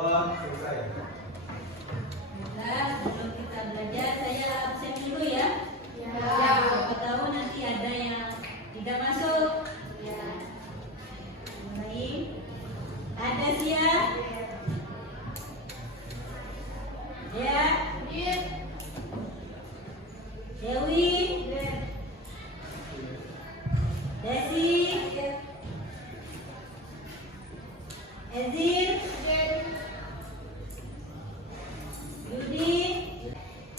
Jawab selesai. Nah, sebelum kita belajar, saya absen dulu ya. Ya. Siapa tahu nanti ada yang tidak masuk. Ya. Baik. Ada siap? Ya. Dewi. Desi. Ezir. Yudi.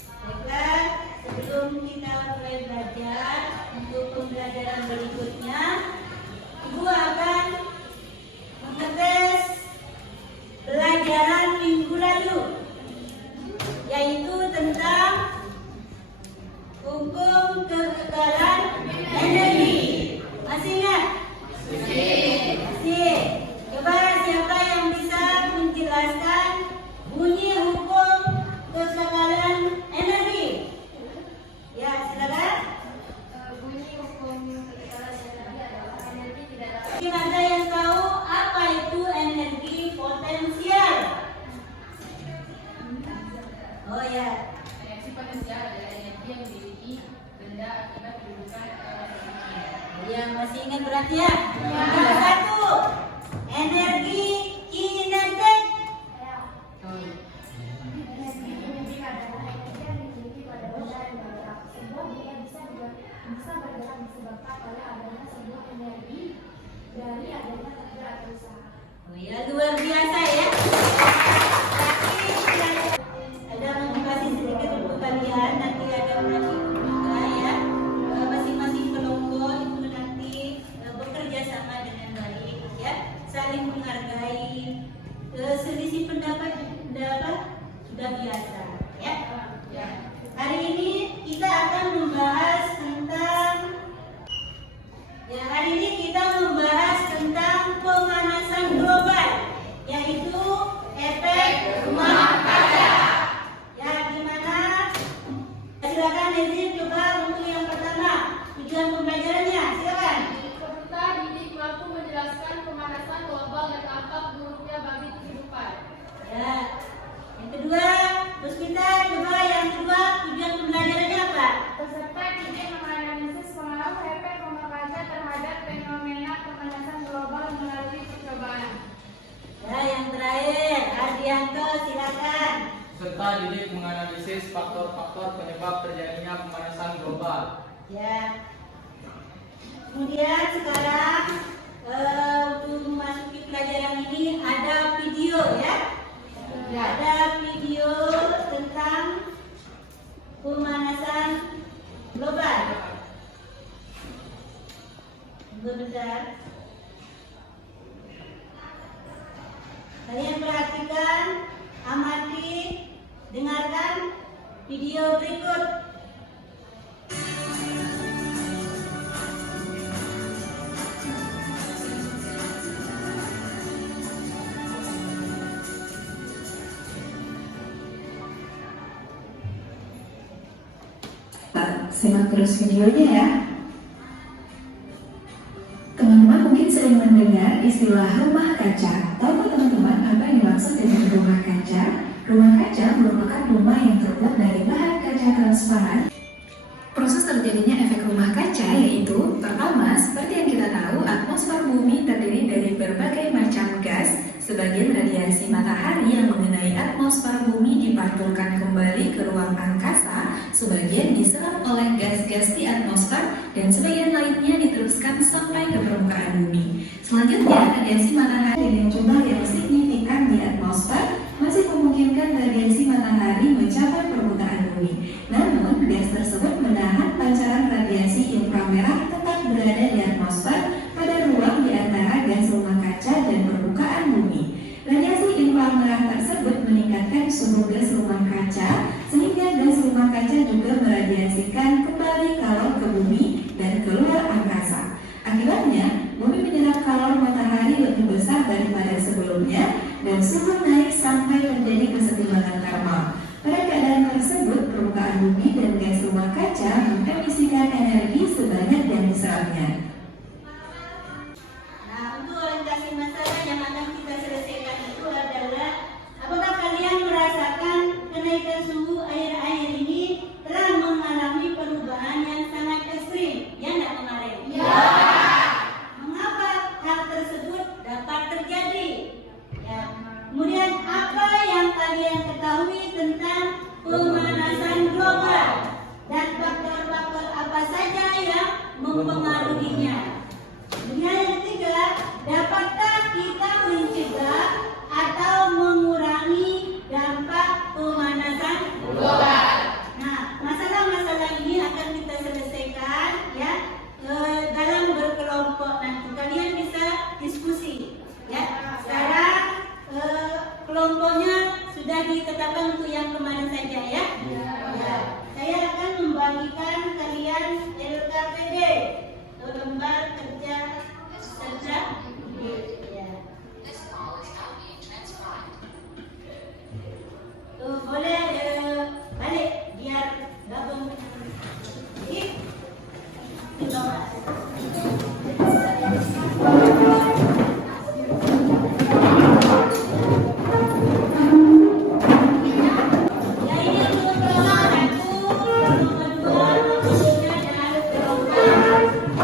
Baiklah, sebelum kita mulai belajar untuk pembelajaran berikutnya, Ibu akan mengetes pelajaran minggu lalu, yaitu tentang hukum kekekalan energi. Masih ingat? Masih. Coba siapa yang bisa menjelaskan bunyi hukum kekekalan energi? Ya, silakan. Bunyi hukum kekekalan energi adalah energi tidak dapat. Mungkin ada yang tahu apa itu energi potensial? Oh ya. Energi potensial adalah energi yang dimiliki benda akibat kedudukan atau Yang masih ingat berarti ya? Nomor satu, energi kinetik. energi kinetik adalah energi yang dimiliki pada benda yang bergerak sehingga dia bisa bergerak disebabkan oleh adanya sebuah energi dari adanya kerja atau usaha. Oh ya, luar biasa ya. Ada motivasi sedikit untuk kalian, nanti ada praktikum juga ya. Masing-masing kelompok itu nanti bekerja sama dengan baik ya, saling menghargai. Selisih pendapat sudah biasa ya. Hari ini kita akan membahas tentang pemanasan global, yaitu efek rumah kaca. Ya, gimana? Silakan Ezin, coba untuk yang pertama tujuan pembelajarannya, silakan. Peserta didik mampu menjelaskan pemanasan global dan dampak buruknya bagi kehidupan. Ya. Yang kedua, Puspita, coba yang kedua tujuan pembelajarannya apa? Peserta didik menganalisis pengaruh efek rumah kaca terhadap fenomena pemanasan global melalui percobaan. Ya, yang terakhir, Ardianto, silakan. Serta didik menganalisis faktor-faktor penyebab terjadinya pemanasan global. Ya. Kemudian sekarang untuk memasuki pelajaran ini ada video ya. Ada video tentang pemanasan global. Tunggu bentar. Kalian perhatikan, amati, dengarkan video berikut. Simak terus videonya ya. Teman-teman mungkin sering mendengar istilah rumah kaca. Tahukah teman-teman apa yang dimaksud dengan rumah kaca? Rumah kaca merupakan rumah yang terbuat dari bahan kaca transparan. Proses terjadinya efek rumah kaca yaitu, pertama, seperti yang kita tahu, atmosfer bumi terdiri dari berbagai macam gas. Sebagian radiasi matahari yang mengenai atmosfer bumi dipantulkan kembali ke ruang angkasa, sebagian diserap oleh gas-gas di atmosfer, dan sebagian lainnya diteruskan sampai ke permukaan bumi. Selanjutnya, radiasi matahari dengan jumlah yang signifikan di atmosfer masih memungkinkan radiasi matahari mencapai permukaan bumi. Namun, gas tersebut menahan pancaran radiasi inframerah tetap berada di atmosfer pada ruang di antara gas rumah kaca dan permukaan bumi. Radiasi inframerah tersebut meningkatkan suhu gas rumah kaca, sehingga gas rumah kaca juga meradiasikan kembali kalor ke bumi dan keluar angkasa. Akibatnya, bumi menyerap kalor matahari lebih besar daripada sebelumnya, dan suhu naik sampai terjadi kesetimbangan termal. Pada keadaan tersebut, permukaan bumi dan gas rumah kaca mengemisikan energi sebanyak yang diserapnya. Nah, untuk orientasi masalah yang akan kita selesaikan itu adalah ditetapkan untuk yang kemarin saja ya. Ya. Saya akan membagikan kalian LKPD atau lembar kerja kerja. Ya. Tuh, boleh balik biar gabung. Di bawah. Ya, ini untuk kelompok 1, kelompok 2, maksudnya dan kelompok 4.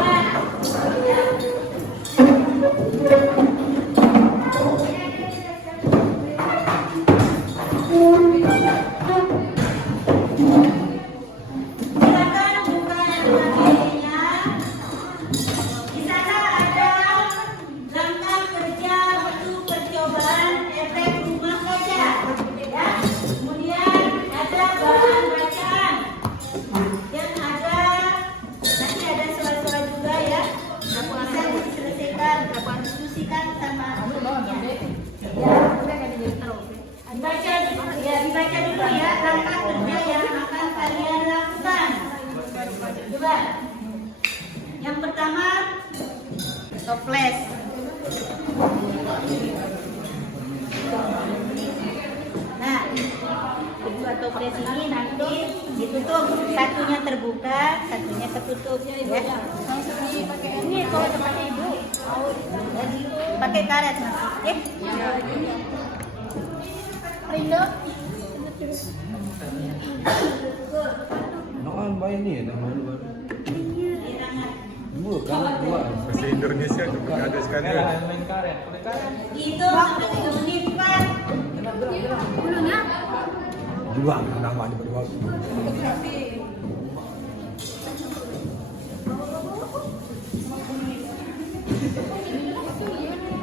Ya. Silakan buka LKPD-nya. Di sana ada langkah kerja waktu percobaan efek rumah kaca. Ya. Kemudian ada bahan bacaan. Dan ada nanti ada soal-soal juga ya. Bisa diselesaikan, diskusikan sama gurunya. Dibaca dulu ya langkah kerja yang akan kalian lakukan. Coba. Yang pertama, toples. Nah, kedua toples ini nanti ditutup, satunya terbuka, satunya tertutup. Ya. Ini kalau tempatnya ibu, jadi pakai karet mas. Oke? Rindo. Noan baik ni, nama lu baru. Dua kan, dua. Bahasa Indonesia juga ada sekali. Main karet. Boleh karet. Itu sampai 3 menit Pak. Dua nama ni berdua.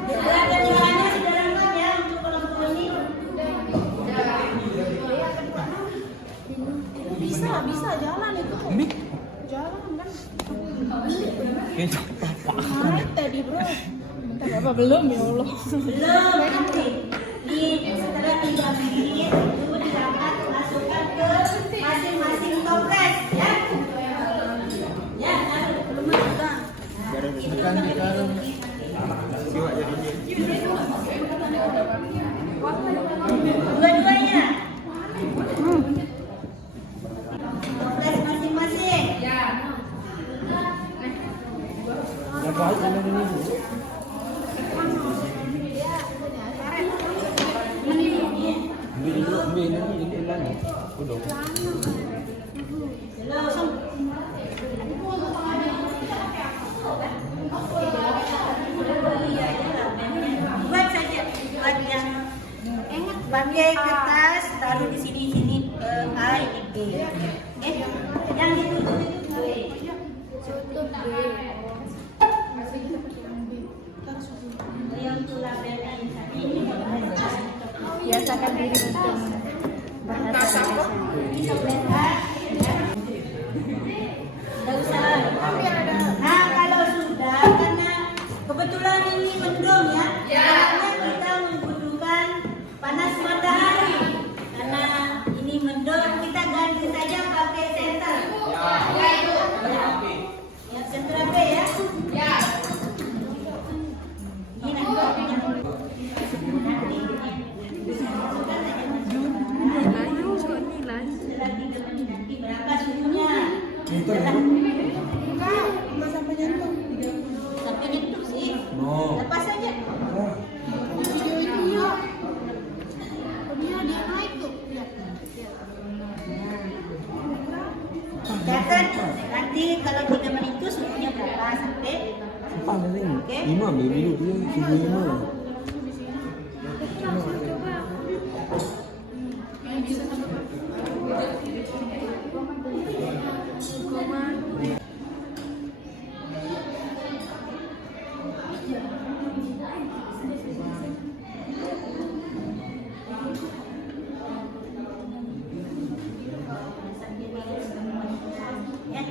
Keterangan sudah lengkap ya untuk kelompok ini. Bisa jalan itu. Mik. Jalan kan. Itu Naik tadi bro. Apa belum ya Allah. Belum nanti. Setelah 3 menit itu diangkat masukkan ke masing-masing toples ya. Ya, belum ada. Dua-duanya. Toples masing-masing. apa aja nama ni? Ambil ini lagi. Udah. Buat saja, buat yang pakai kertas, taruh di sini A, ini B. Yang ditutup itu B. Yang untuk labelnya misalnya ini Biasakan diri untuk bahasa Indonesia. Tidak usah. Nah, kalau sudah, karena kebetulan ini mendung ya, karena kita membutuhkan panas matahari. Karena ini mendung, kita ganti saja pakai senter. Ya, senter B ya. Ini nanti setelah 3 menit nanti berapa suhunya? Sampai nyentuh sih. No. Lepas saja. Catat nanti kalau 3 menit itu suhunya berapa sampai? Apa ni? Okey. 5 minit dia, subuh 5. Ya.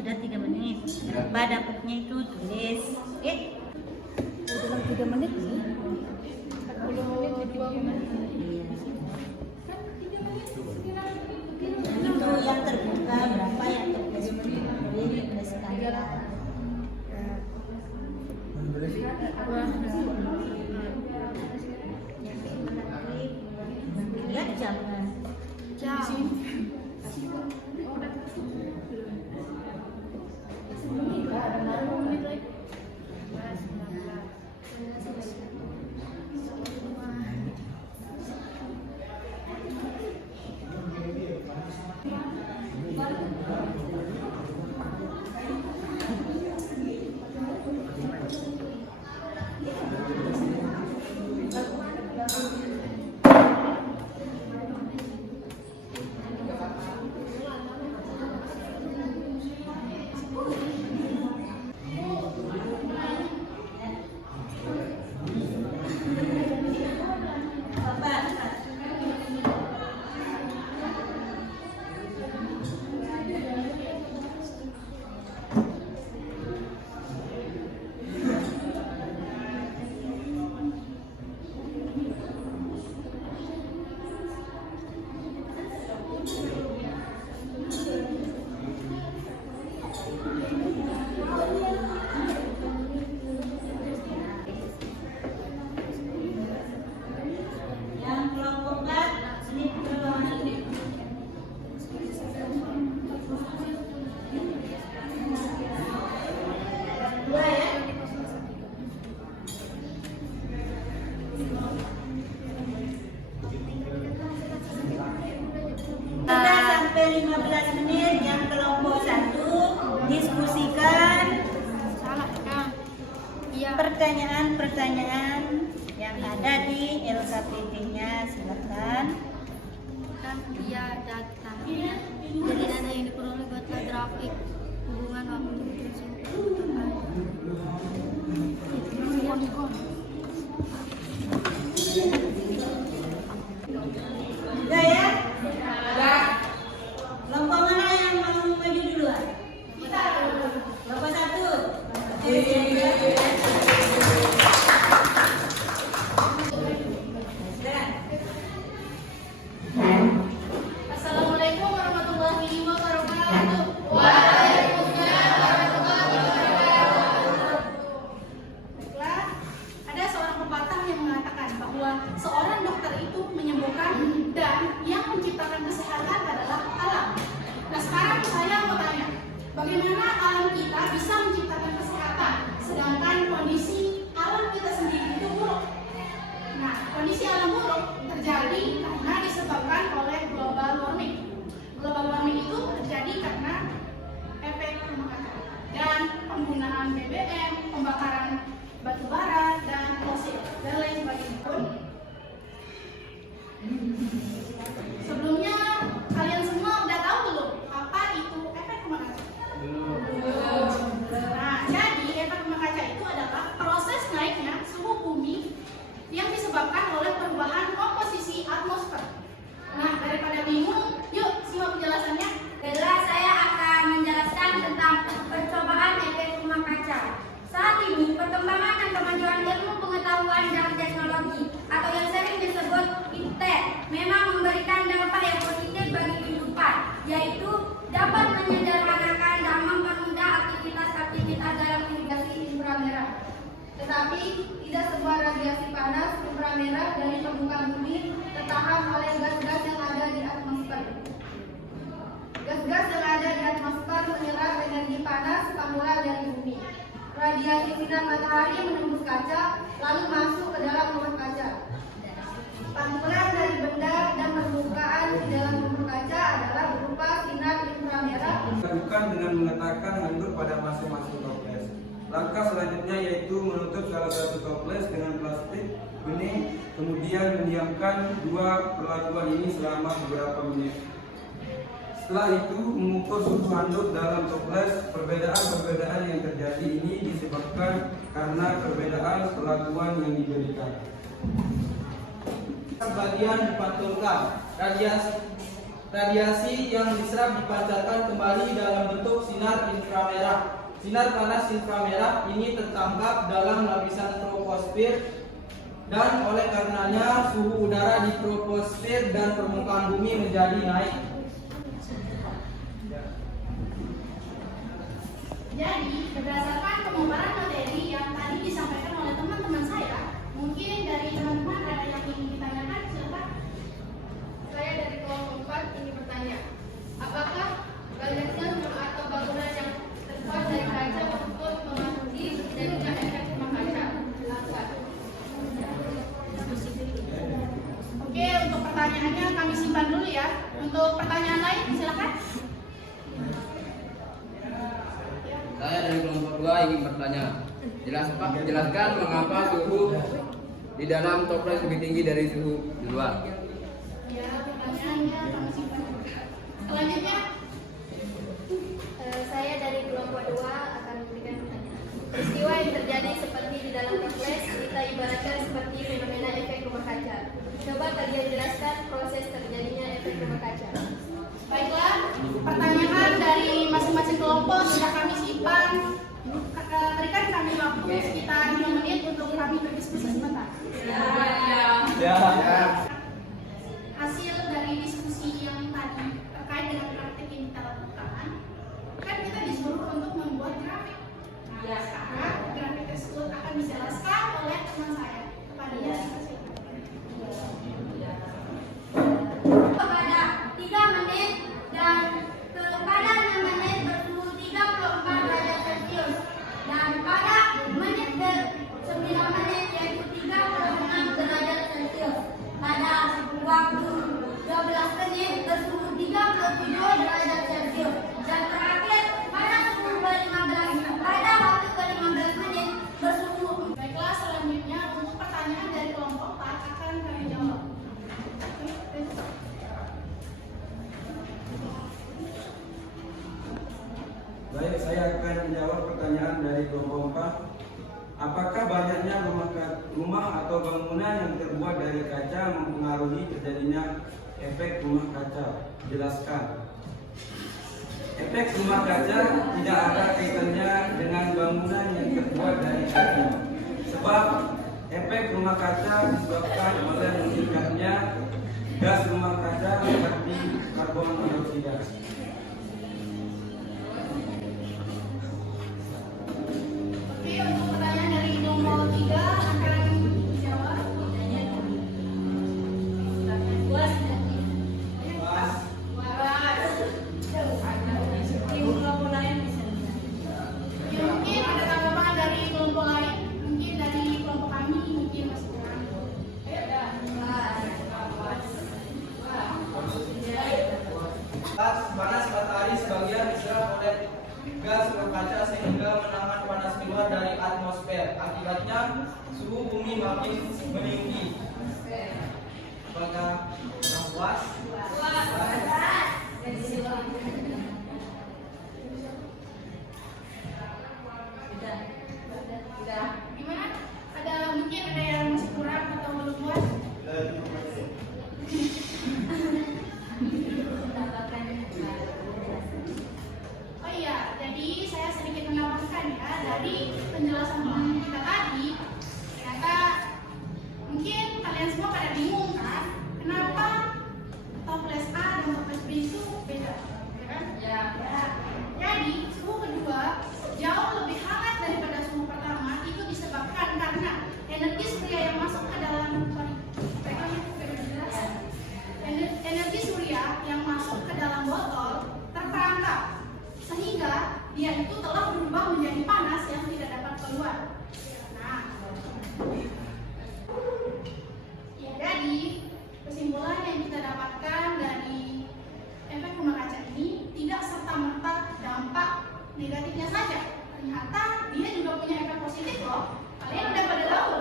sudah 3 menit. Pada dapatnya itu tulis. Oke. Dalam 3 menit sih. 40 menit di 2 menit. Itu yang terbuka berapa, yang tertulis sekali. Lihat jamnya. Sampai 15 menit yang kelompok 1 diskusikan pertanyaan-pertanyaan yang ada di LKPD-nya. Silakan. Via data. Jadi data yang diperoleh buatlah grafik hubungan waktu Udah ya? Kelompok mana yang mau maju duluan? Kelompok 1. Assalamualaikum warahmatullahi wabarakatuh. Baiklah, ada seorang pepatah yang mengatakan bahwa seorang dokter itu menyembuhkan dan yang menciptakan kesehatan adalah alam. Nah, sekarang saya mau tanya, bagaimana alam kita bisa menciptakan kesehatan sedangkan kondisi alam kita sendiri itu buruk? Nah, kondisi alam buruk terjadi karena disebabkan oleh global warming. Global warming itu terjadi karena efek rumah kaca dan penggunaan BBM, pembakaran batu bara dan fosil dan lain sebagainya. Sebelumnya kalian semua udah tahu belum apa itu efek rumah kaca? Nah, jadi efek rumah kaca itu adalah proses naiknya suhu bumi yang disebabkan oleh perubahan komposisi atmosfer. Nah, daripada bingung, yuk simak penjelasannya. Baiklah, saya akan menjelaskan tentang percobaan efek rumah kaca. Saat ini, perkembangan dan kemajuan ilmu pengetahuan dan teknologi atau yang sering disebut iptek memang memberikan dampak yang positif bagi kehidupan, yaitu dapat menyederhanakan dan mempermudah aktivitas dalam irigasi inframerah. Tetapi tidak semua radiasi panas inframerah dari permukaan bumi tertahan oleh gas-gas yang ada di atmosfer. Gas-gas yang ada di atmosfer menyerap energi panas pantulan dari bumi. Radiasi sinar matahari menembus kaca lalu masuk ke dalam rumah kaca. Pantulan dari benda dan permukaan di dalam rumah kaca adalah berupa sinar inframerah. Bukan dengan meletakkan handuk pada masing-masing toples. Langkah selanjutnya yaitu menutup salah satu toples dengan plastik bening, kemudian mendiamkan dua perlakuan ini selama beberapa menit. Setelah itu mengukur suhu handuk dalam toples. Perbedaan-perbedaan yang terjadi ini disebabkan karena perbedaan perlakuan yang diberikan. Bagian dipantulkan radiasi Radiasi yang diserap dipancarkan kembali dalam bentuk sinar inframerah. Sinar panas inframerah ini tertangkap dalam lapisan troposfer dan oleh karenanya suhu udara di troposfer dan permukaan bumi menjadi naik. Jadi, berdasarkan pemaparan materi yang tadi disampaikan oleh teman-teman saya, mungkin dari teman-teman ada yang ingin ditanyakan, silakan. Saya dari kelompok 4 ingin bertanya, apakah banyaknya rumah atau bangunan yang terbuat dari kaca untuk mematuhi terjadinya efek rumah kaca? Silakan. Oke, untuk pertanyaannya kami simpan dulu ya. Untuk pertanyaan lain, silakan. Saya dari kelompok 2 ingin bertanya, jelaskan mengapa suhu di dalam toples lebih tinggi dari suhu di luar. Ya, pertanyaannya kami simpan dulu. Selanjutnya, Saya dari kelompok 2 akan memberikan pertanyaan. Peristiwa yang terjadi seperti di dalam toples kita ibaratkan seperti fenomena efek rumah kaca. Coba kalian jelaskan proses terjadinya efek rumah kaca. baiklah, pertanyaan dari masing-masing kelompok sudah kami simpan. Berikan kami waktu sekitar 5 menit untuk kami berdiskusi sebentar. Hasil dari diskusi yang tadi terkait dengan praktik yang kita lakukan, kan kita disuruh untuk membuat grafik. Nah, sekarang grafik tersebut akan dijelaskan oleh teman saya kepada masing-masing. Pada 3 menit dan pada 6 menit bersuhu 34 derajat Celcius dan pada menit ke-9 menit yaitu 36 derajat Celcius. Pada waktu 12 menit bersuhu 37 derajat Celcius dan terakhir pada waktu ke-15 menit bersuhu. Baiklah, selanjutnya untuk pertanyaan dari kelompok 4 akan kami jawab. Baik, saya akan menjawab pertanyaan dari kelompok 4. Apakah banyaknya rumah atau bangunan yang terbuat dari kaca mempengaruhi terjadinya efek rumah kaca? Jelaskan. Efek rumah kaca tidak ada kaitannya dengan bangunan yang terbuat dari kaca. Sebab efek rumah kaca disebabkan oleh meningkatnya gas rumah kaca seperti karbon dioksida. Oke, untuk pertanyaan dari kelompok 3 akan dijawab. Ya, mungkin ada tanggapan dari kelompok lain, mungkin dari kelompok kami mungkin masih kurang. Panas matahari sebagian diserap oleh gas rumah kaca sehingga menahan panas keluar dari atmosfer. Akibatnya suhu bumi makin meninggi. Apakah sudah puas? Gimana? Mungkin ada yang masih kurang atau belum puas? Oh iya, jadi saya sedikit menambahkan ya dari penjelasan teman kita tadi. Ternyata mungkin kalian semua pada bingung kan, kenapa toples A dan toples B itu beda, ya kan? Ya. Jadi suhu kedua jauh lebih hangat daripada suhu pertama. Itu disebabkan karena energi surya yang masuk ke dalam energi surya yang masuk ke dalam botol terperangkap sehingga dia itu telah berubah menjadi panas yang tidak dapat keluar. Nah, ya, jadi kesimpulan yang kita dapatkan dari efek rumah kaca ini tidak serta-merta dampak negatifnya saja. Ternyata dia juga punya efek positif loh. Kalian udah pada tahu?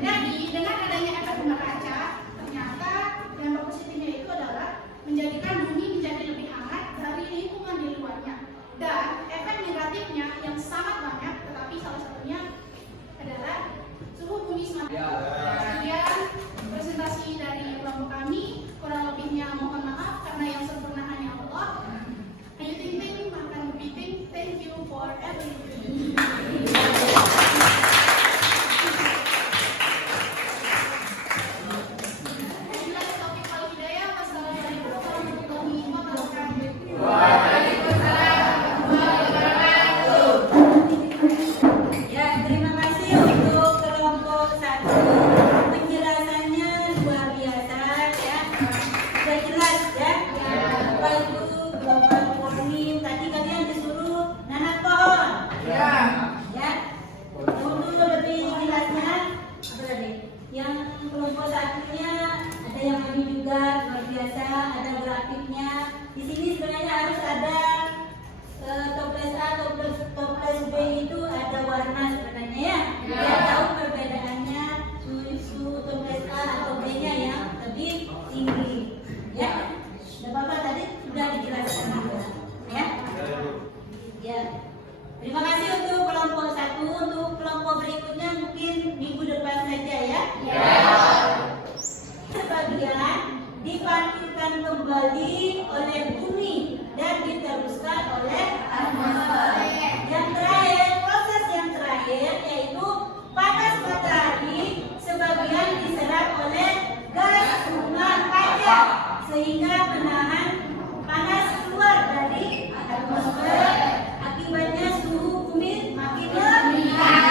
Jadi dengan adanya efek rumah kaca, ternyata dampak positifnya itu adalah menjadikan bumi menjadi lebih hangat dari lingkungan di luarnya. Dan efek negatifnya yang sangat banyak, tetapi salah satunya adalah suhu bumi semakin. Kemudian presentasi dari kelompok Sudah jelas ya? Apa itu global warming? Tadi kalian disuruh nanam pohon. Ya. Untuk lebih jelasnya, apa tadi? Yang kelompok satunya ada yang ini juga luar biasa, ada grafiknya. Di sini sebenarnya harus ada toples A, toples B itu ada warna sebenarnya ya. Biar tahu perbedaannya suhu toples A atau B-nya yang lebih tinggi. Ya, tidak apa-apa tadi sudah dijelaskan juga. Ya. Ya. Terima kasih untuk kelompok satu. Untuk kelompok berikutnya mungkin minggu depan saja ya. Sebagian dipanculkan kembali oleh bumi dan diteruskan oleh atmosfer. Yang terakhir, proses yang terakhir yaitu panas matahari sebagian diserap oleh gas rumah kaca sehingga menahan panas keluar dari atmosfer. Akibatnya suhu bumi makin meningkat.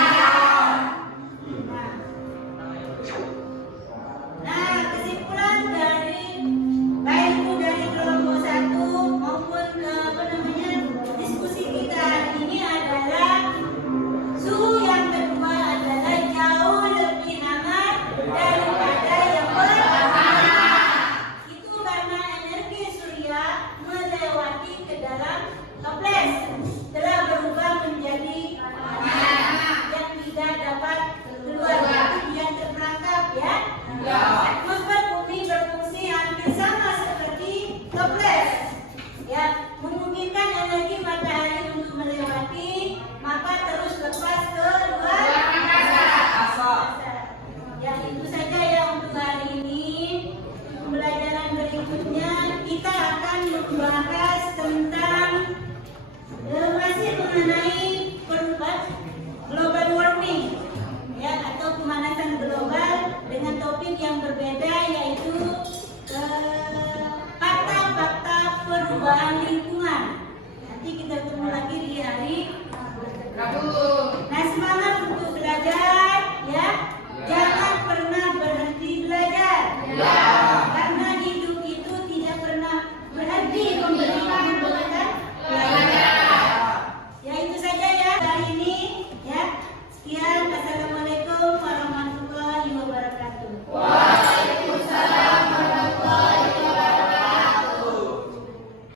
Nah, kesimpulan dari baik itu dari kelompok satu maupun diskusi kita hari ini adalah suhu yang kedua adalah jauh lebih hangat daripada yang pertama. Itu karena energi surya melewati ke dalam toples telah berubah menjadi panas yang tidak dapat keluar, tapi yang terperangkap ya. Atmosfer bumi berfungsi hampir sama seperti toples, ya, memungkinkan energi matahari untuk melewati, maka terus lepas ke luar angkasa. Ya, itu saja ya untuk hari ini. Pembelajaran berikutnya kita akan membahas tentang masih mengenai